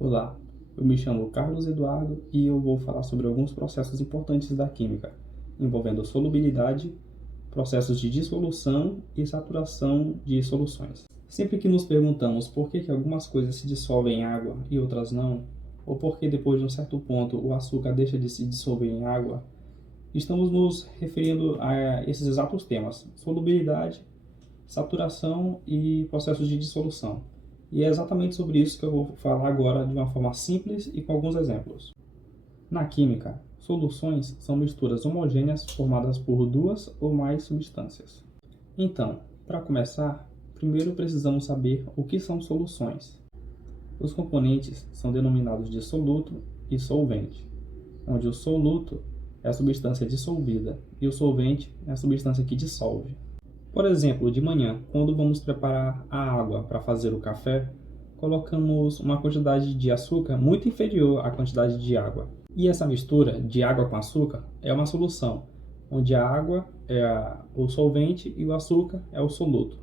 Olá, eu me chamo Carlos Eduardo e eu vou falar sobre alguns processos importantes da química, envolvendo solubilidade, processos de dissolução e saturação de soluções. Sempre que nos perguntamos por que algumas coisas se dissolvem em água e outras não, ou por que depois de um certo ponto o açúcar deixa de se dissolver em água, estamos nos referindo a esses exatos temas: solubilidade, saturação e processos de dissolução. E é exatamente sobre isso que eu vou falar agora de uma forma simples e com alguns exemplos. Na química, soluções são misturas homogêneas formadas por duas ou mais substâncias. Então, para começar, primeiro precisamos saber o que são soluções. Os componentes são denominados de soluto e solvente, onde o soluto é a substância dissolvida e o solvente é a substância que dissolve. Por exemplo, de manhã, quando vamos preparar a água para fazer o café, colocamos uma quantidade de açúcar muito inferior à quantidade de água. E essa mistura de água com açúcar é uma solução, onde a água é o solvente e o açúcar é o soluto.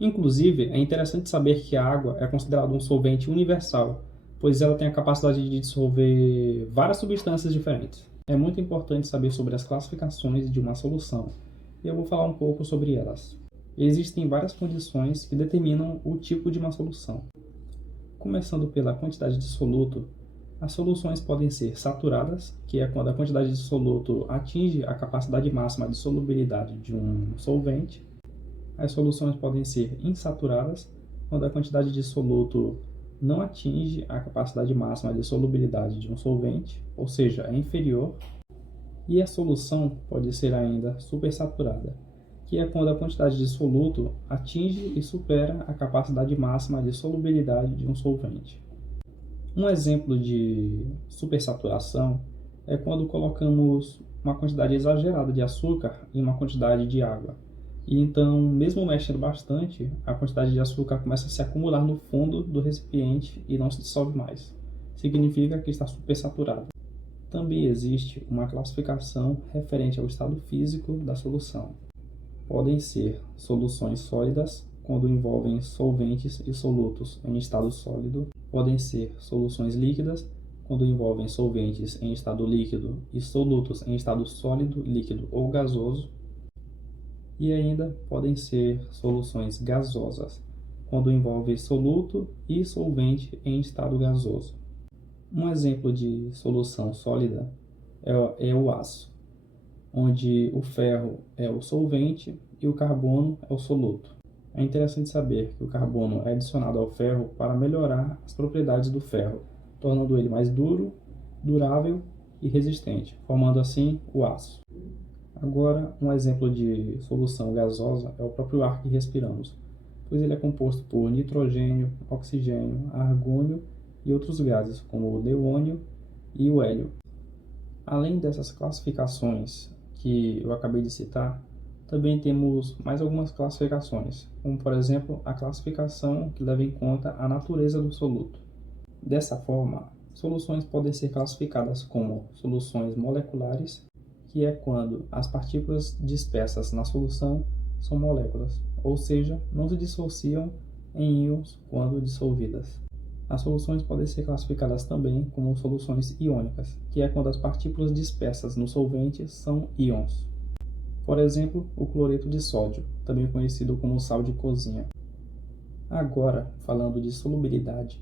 Inclusive, é interessante saber que a água é considerada um solvente universal, pois ela tem a capacidade de dissolver várias substâncias diferentes. É muito importante saber sobre as classificações de uma solução, e eu vou falar um pouco sobre elas. Existem várias condições que determinam o tipo de uma solução. Começando pela quantidade de soluto, as soluções podem ser saturadas, que é quando a quantidade de soluto atinge a capacidade máxima de solubilidade de um solvente. As soluções podem ser insaturadas, quando a quantidade de soluto não atinge a capacidade máxima de solubilidade de um solvente, ou seja, é inferior. E a solução pode ser ainda supersaturada, que é quando a quantidade de soluto atinge e supera a capacidade máxima de solubilidade de um solvente. Um exemplo de supersaturação é quando colocamos uma quantidade exagerada de açúcar em uma quantidade de água. E então, mesmo mexendo bastante, a quantidade de açúcar começa a se acumular no fundo do recipiente e não se dissolve mais. Significa que está supersaturado. Também existe uma classificação referente ao estado físico da solução. Podem ser soluções sólidas, quando envolvem solventes e solutos em estado sólido. Podem ser soluções líquidas, quando envolvem solventes em estado líquido e solutos em estado sólido, líquido ou gasoso. E ainda podem ser soluções gasosas, quando envolve soluto e solvente em estado gasoso. Um exemplo de solução sólida é o aço, onde o ferro é o solvente e o carbono é o soluto. É interessante saber que o carbono é adicionado ao ferro para melhorar as propriedades do ferro, tornando ele mais duro, durável e resistente, formando assim o aço. Agora, um exemplo de solução gasosa é o próprio ar que respiramos, pois ele é composto por nitrogênio, oxigênio, argônio e outros gases, como o neônio e o hélio. Além dessas classificações que eu acabei de citar, também temos mais algumas classificações, como por exemplo a classificação que leva em conta a natureza do soluto. Dessa forma, soluções podem ser classificadas como soluções moleculares, que é quando as partículas dispersas na solução são moléculas, ou seja, não se dissociam em íons quando dissolvidas. As soluções podem ser classificadas também como soluções iônicas, que é quando as partículas dispersas no solvente são íons. Por exemplo, o cloreto de sódio, também conhecido como sal de cozinha. Agora, falando de solubilidade,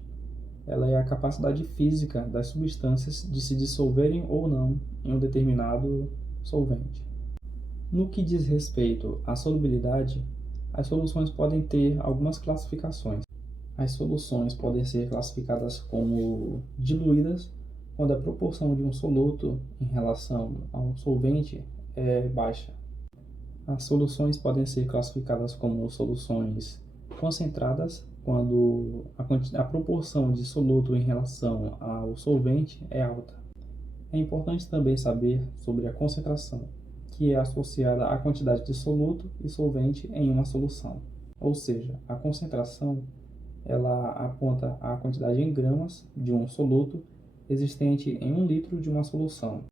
ela é a capacidade física das substâncias de se dissolverem ou não em um determinado solvente. No que diz respeito à solubilidade, as soluções podem ter algumas classificações. As soluções podem ser classificadas como diluídas, quando a proporção de um soluto em relação a um solvente é baixa. As soluções podem ser classificadas como soluções concentradas, quando a proporção de soluto em relação ao solvente é alta. É importante também saber sobre a concentração, que é associada à quantidade de soluto e solvente em uma solução. Ou seja, a concentração ela aponta a quantidade em gramas de um soluto existente em 1 litro de uma solução.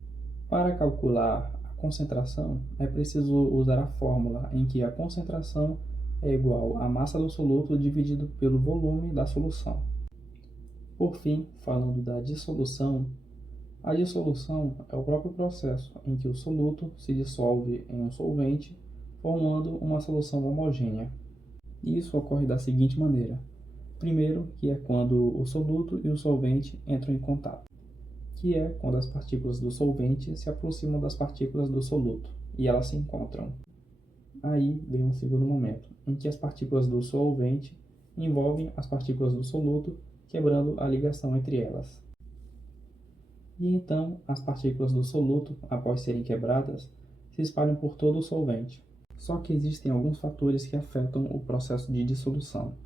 Para calcular a concentração, é preciso usar a fórmula em que a concentração é igual à massa do soluto dividido pelo volume da solução. Por fim, falando da dissolução, a dissolução é o próprio processo em que o soluto se dissolve em um solvente, formando uma solução homogênea. Isso ocorre da seguinte maneira. Primeiro, que é quando o soluto e o solvente entram em contato, que é quando as partículas do solvente se aproximam das partículas do soluto e elas se encontram. Aí vem um segundo momento, em que as partículas do solvente envolvem as partículas do soluto, quebrando a ligação entre elas. E então, as partículas do soluto, após serem quebradas, se espalham por todo o solvente. Só que existem alguns fatores que afetam o processo de dissolução.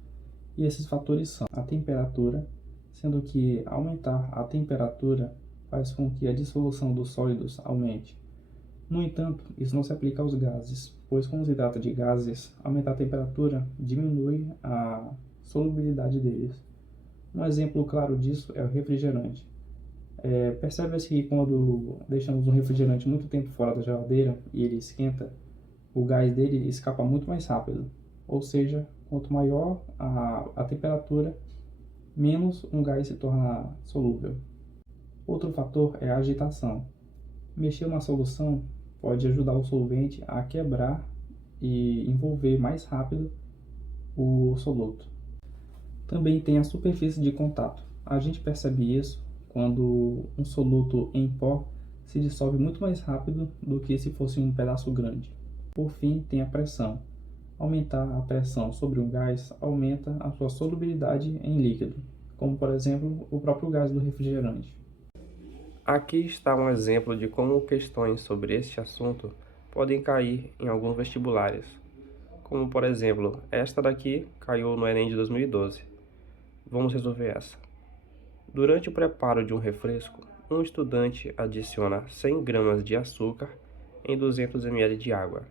E esses fatores são a temperatura, sendo que aumentar a temperatura faz com que a dissolução dos sólidos aumente. No entanto, isso não se aplica aos gases, pois como se trata de gases, aumentar a temperatura diminui a solubilidade deles. Um exemplo claro disso é o refrigerante. Percebe-se que quando deixamos um refrigerante muito tempo fora da geladeira e ele esquenta, o gás dele escapa muito mais rápido. Ou seja, quanto maior a temperatura, menos um gás se torna solúvel. Outro fator é a agitação. Mexer uma solução pode ajudar o solvente a quebrar e envolver mais rápido o soluto. Também tem a superfície de contato. A gente percebe isso quando um soluto em pó se dissolve muito mais rápido do que se fosse um pedaço grande. Por fim, tem a pressão. Aumentar a pressão sobre um gás aumenta a sua solubilidade em líquido, como por exemplo o próprio gás do refrigerante. Aqui está um exemplo de como questões sobre este assunto podem cair em alguns vestibulares, como por exemplo, esta daqui caiu no Enem de 2012. Vamos resolver essa. Durante o preparo de um refresco, um estudante adiciona 100 gramas de açúcar em 200 ml de água.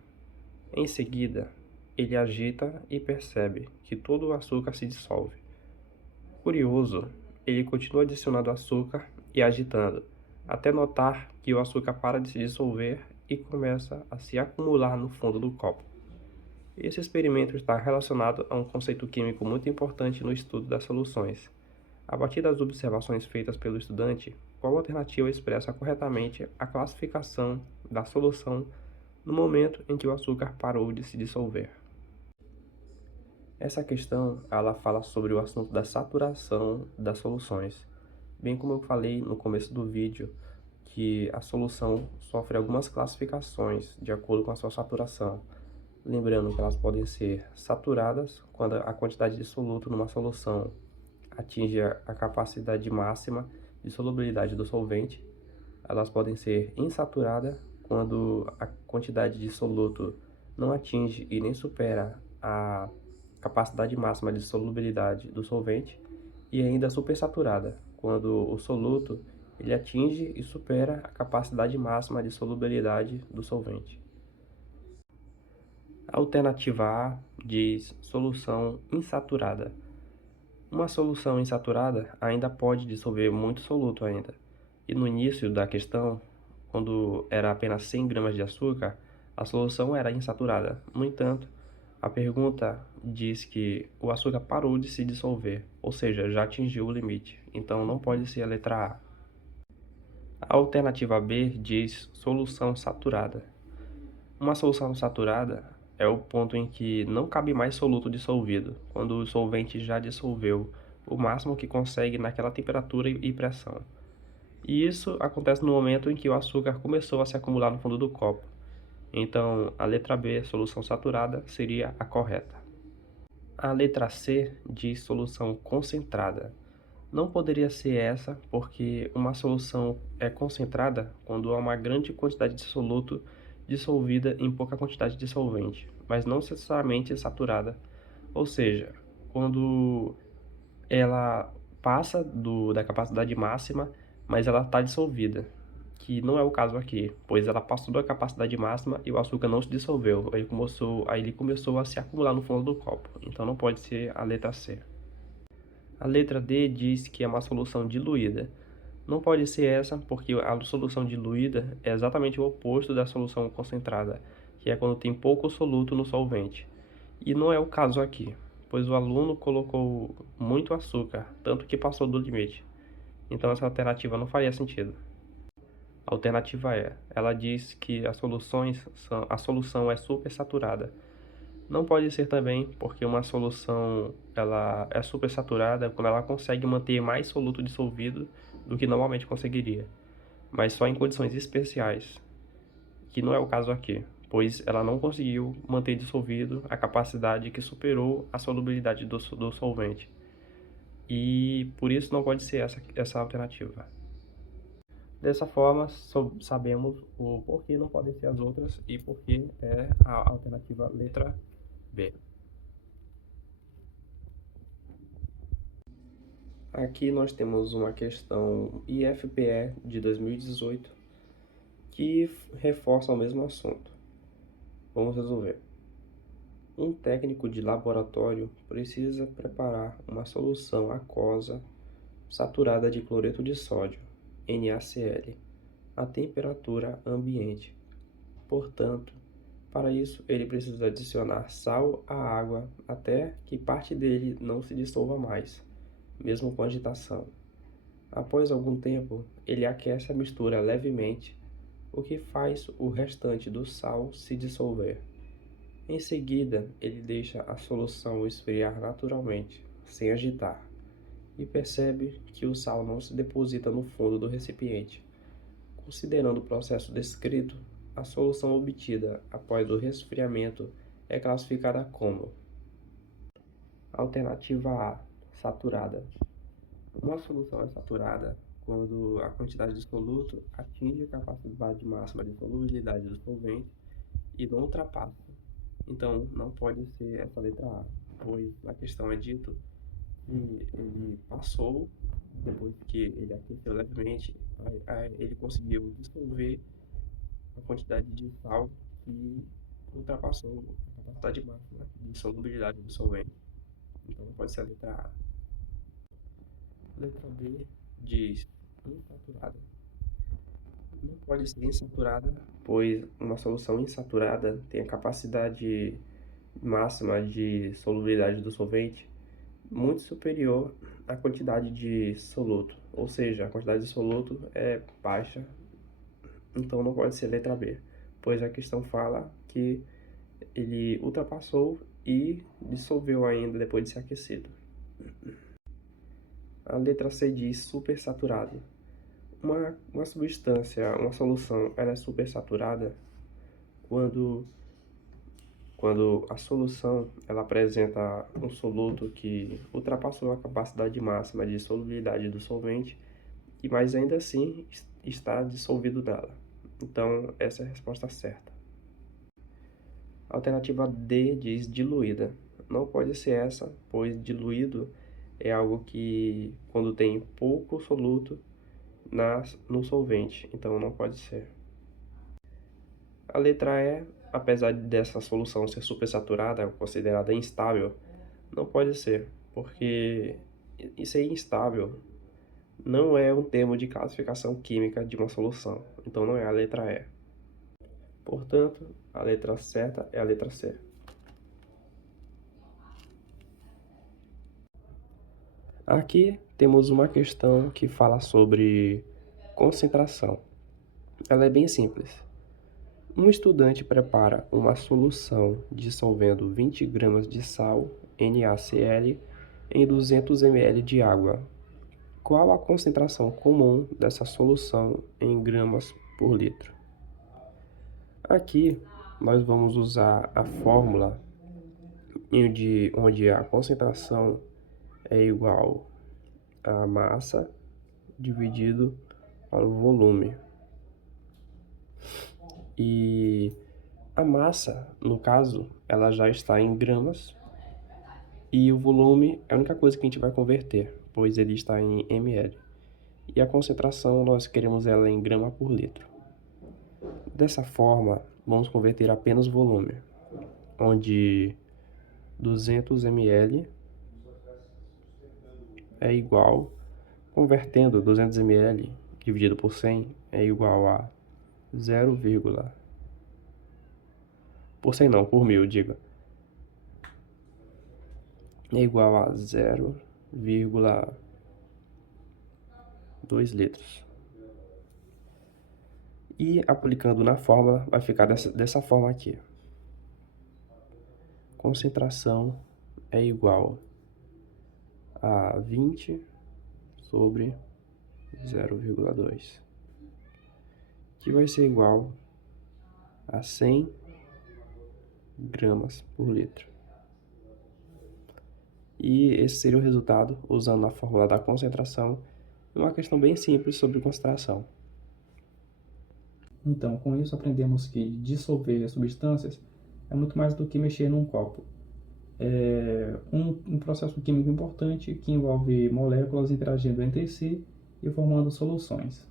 Em seguida, ele agita e percebe que todo o açúcar se dissolve. Curioso, ele continua adicionando açúcar e agitando, até notar que o açúcar para de se dissolver e começa a se acumular no fundo do copo. Esse experimento está relacionado a um conceito químico muito importante no estudo das soluções. A partir das observações feitas pelo estudante, qual alternativa expressa corretamente a classificação da solução no momento em que o açúcar parou de se dissolver? Essa questão, ela fala sobre o assunto da saturação das soluções. Bem como eu falei no começo do vídeo, que a solução sofre algumas classificações de acordo com a sua saturação. Lembrando que elas podem ser saturadas quando a quantidade de soluto numa solução atinge a capacidade máxima de solubilidade do solvente. Elas podem ser insaturadas quando a quantidade de soluto não atinge e nem supera a capacidade máxima de solubilidade do solvente. E ainda supersaturada, quando o soluto ele atinge e supera a capacidade máxima de solubilidade do solvente. A alternativa A diz solução insaturada. Uma solução insaturada ainda pode dissolver muito soluto ainda. E no início da questão, quando era apenas 100 gramas de açúcar, a solução era insaturada. No entanto, a pergunta diz que o açúcar parou de se dissolver, ou seja, já atingiu o limite. Então não pode ser a letra A. A alternativa B diz solução saturada. Uma solução saturada é o ponto em que não cabe mais soluto dissolvido, quando o solvente já dissolveu o máximo que consegue naquela temperatura e pressão. E isso acontece no momento em que o açúcar começou a se acumular no fundo do copo. Então, a letra B, solução saturada, seria a correta. A letra C diz solução concentrada. Não poderia ser essa, porque uma solução é concentrada quando há uma grande quantidade de soluto dissolvida em pouca quantidade de solvente, mas não necessariamente saturada. Ou seja, quando ela passa da capacidade máxima, mas ela está dissolvida, que não é o caso aqui, pois ela passou da capacidade máxima e o açúcar não se dissolveu, ele começou a se acumular no fundo do copo, então não pode ser a letra C. A letra D diz que é uma solução diluída. Não pode ser essa, porque a solução diluída é exatamente o oposto da solução concentrada, que é quando tem pouco soluto no solvente. E não é o caso aqui, pois o aluno colocou muito açúcar, tanto que passou do limite. Então essa alternativa não faria sentido. A alternativa ela diz que a solução é supersaturada. Não pode ser também, porque uma solução ela é supersaturada quando ela consegue manter mais soluto dissolvido do que normalmente conseguiria, mas só em condições especiais, que não é o caso aqui, pois ela não conseguiu manter dissolvido a capacidade que superou a solubilidade do solvente. E por isso não pode ser essa alternativa. Dessa forma, sabemos o porquê não podem ser as outras e porquê é a alternativa letra B. Aqui nós temos uma questão IFPE de 2018 que reforça o mesmo assunto. Vamos resolver. Um técnico de laboratório precisa preparar uma solução aquosa saturada de cloreto de sódio, NaCl, a temperatura ambiente. Portanto, para isso ele precisa adicionar sal à água até que parte dele não se dissolva mais, mesmo com agitação. Após algum tempo, ele aquece a mistura levemente, o que faz o restante do sal se dissolver. Em seguida, ele deixa a solução esfriar naturalmente, sem agitar, e percebe que o sal não se deposita no fundo do recipiente. Considerando o processo descrito, a solução obtida após o resfriamento é classificada como: Alternativa A, saturada. Uma solução é saturada quando a quantidade de soluto atinge a capacidade máxima de solubilidade do solvente e não ultrapassa. Então, não pode ser essa letra A, pois na questão é dito que ele passou, depois que ele aqueceu levemente, ele conseguiu dissolver a quantidade de sal que ultrapassou a capacidade máxima de solubilidade do solvente. Então, não pode ser a letra A. Letra B diz insaturada. Não pode ser insaturada, pois uma solução insaturada tem a capacidade máxima de solubilidade do solvente muito superior à quantidade de soluto, ou seja, a quantidade de soluto é baixa, então não pode ser letra B, pois a questão fala que ele ultrapassou e dissolveu ainda depois de ser aquecido. A letra C diz supersaturado. Uma substância, uma solução, ela é supersaturada quando a solução ela apresenta um soluto que ultrapassou a capacidade máxima de solubilidade do solvente, e mas ainda assim está dissolvido nela. Então, essa é a resposta certa. A alternativa D diz diluída. Não pode ser essa, pois diluído é algo que, quando tem pouco soluto no solvente, então não pode ser. A letra E, apesar dessa solução ser supersaturada, considerada instável, não pode ser, porque isso é instável não é um termo de classificação química de uma solução, então não é a letra E. Portanto, a letra certa é a letra C. Aqui temos uma questão que fala sobre concentração. Ela é bem simples. Um estudante prepara uma solução dissolvendo 20 gramas de sal, NaCl, em 200 ml de água. Qual a concentração comum dessa solução em gramas por litro? Aqui nós vamos usar a fórmula onde a concentração é igual a massa dividido para o volume. E a massa, no caso, ela já está em gramas, e o volume é a única coisa que a gente vai converter, pois ele está em ml. E a concentração nós queremos ela em grama por litro. Dessa forma, vamos converter apenas o volume, onde 200 ml é igual, convertendo 200 ml dividido por 100 é igual a 0, por 100 não, por 1000, diga. é igual a 0,2 litros. E aplicando na fórmula, vai ficar dessa forma aqui. Concentração é igual a 20 sobre 0,2, que vai ser igual a 100 gramas por litro. E esse seria o resultado usando a fórmula da concentração, uma questão bem simples sobre concentração. Então, com isso aprendemos que dissolver substâncias é muito mais do que mexer num copo. É um processo químico importante que envolve moléculas interagindo entre si e formando soluções.